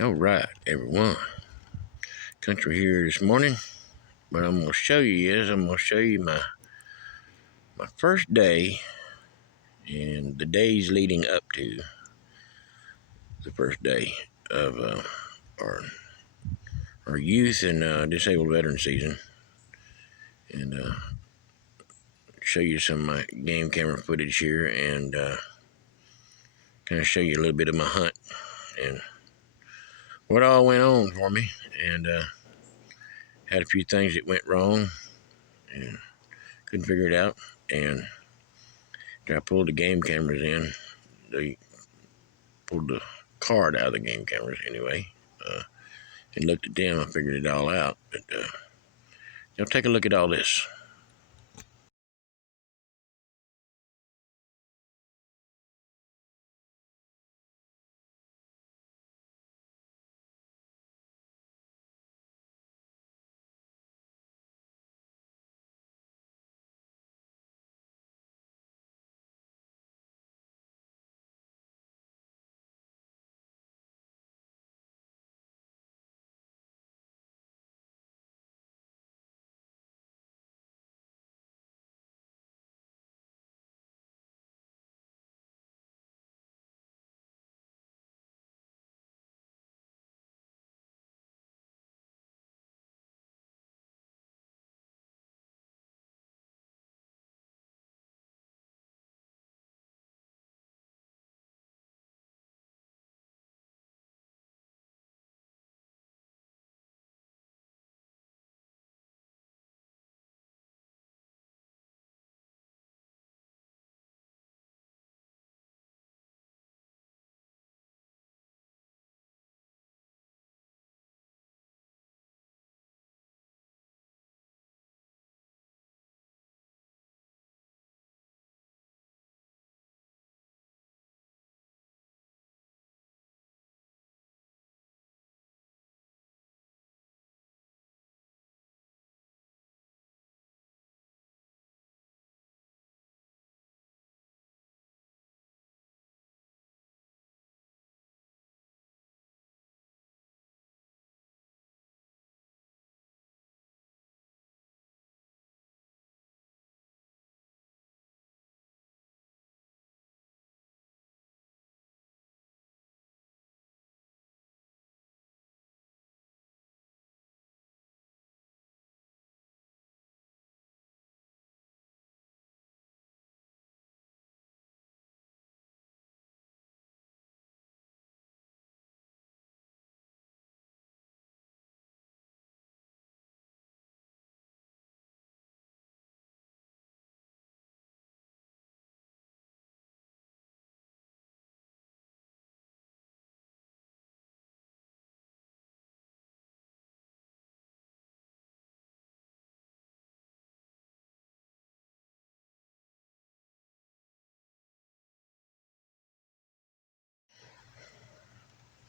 All right, everyone. Country here this morning. What I'm gonna show you is I'm gonna show you my first day and the days leading up to the first day of our our youth and disabled veteran season, and show you some of my game camera footage here, and kind of show you a little bit of my hunt and what all went on for me, and had a few things that went wrong and couldn't figure it out, and I pulled the game cameras in. They pulled the card out of the game cameras anyway, uh, and looked at them. I figured it all out. But take a look at all this.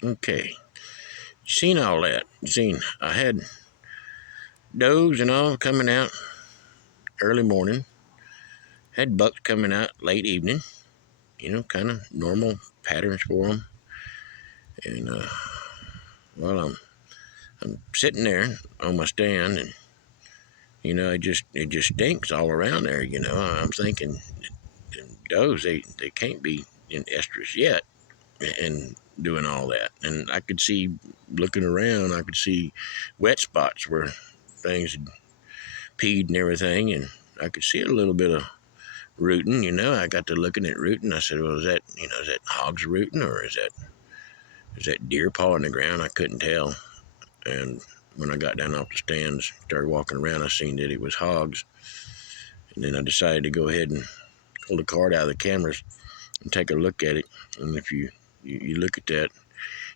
Okay, seen all that. Seen I had does and all coming out early morning. Had bucks coming out late evening. Kind of normal patterns for them. And well, I'm sitting there on my stand, and it just stinks all around there. I'm thinking does they can't be in estrus yet and doing all that. And I could see, looking around, I could see wet spots where things had peed and everything, and I could see a little bit of rooting. I got to looking at rooting. I said, well, is that hogs rooting, or is that deer paw in the ground? I couldn't tell. And when I got down off the stands, started walking around, I seen that it was hogs. And then I decided to go ahead and pull the card out of the cameras and take a look at it. And if you look at that,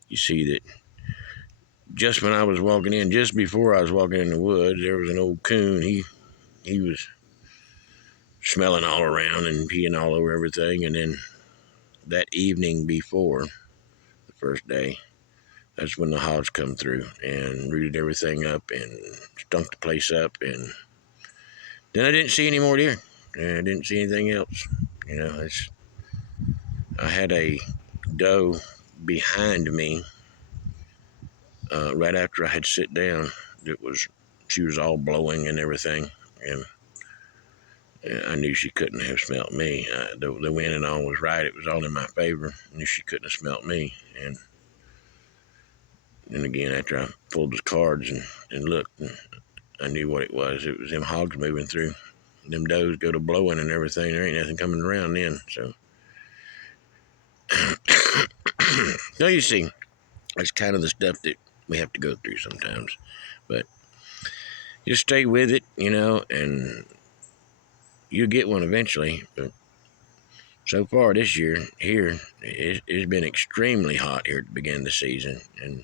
you see that just when I was walking in, just before I was walking in the woods, there was an old coon. He was smelling all around and peeing all over everything. And then that evening before the first day, that's when the hogs come through and rooted everything up and stunk the place up. And then I didn't see any more deer. And I didn't see anything else. I had a doe behind me right after I had sit down, she was all blowing and everything, and I knew she couldn't have smelt me. The wind and all was right; it was all in my favor. I knew she couldn't have smelt me, and then again after I pulled the cards and looked, and I knew what it was. It was them hogs moving through. Them does go to blowing and everything. There ain't nothing coming around then. So, so you see, it's kind of the stuff that we have to go through sometimes. But just stay with it, and you'll get one eventually. But so far this year, here, it's been extremely hot here at the beginning of the season. And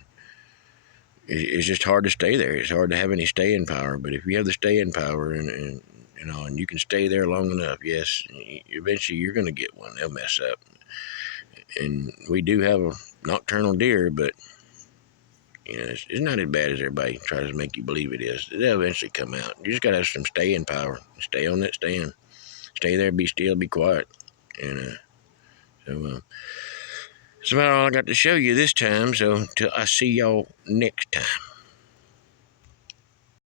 it's just hard to stay there. It's hard to have any staying power. But if you have the staying power and you can stay there long enough, yes, eventually you're going to get one. They'll mess up. And we do have a nocturnal deer, but it's not as bad as everybody tries to make you believe it is. They'll eventually come out. You just got to have some staying power. Stay on that stand. Stay there, be still, be quiet. And that's about all I got to show you this time. So till I see y'all next time.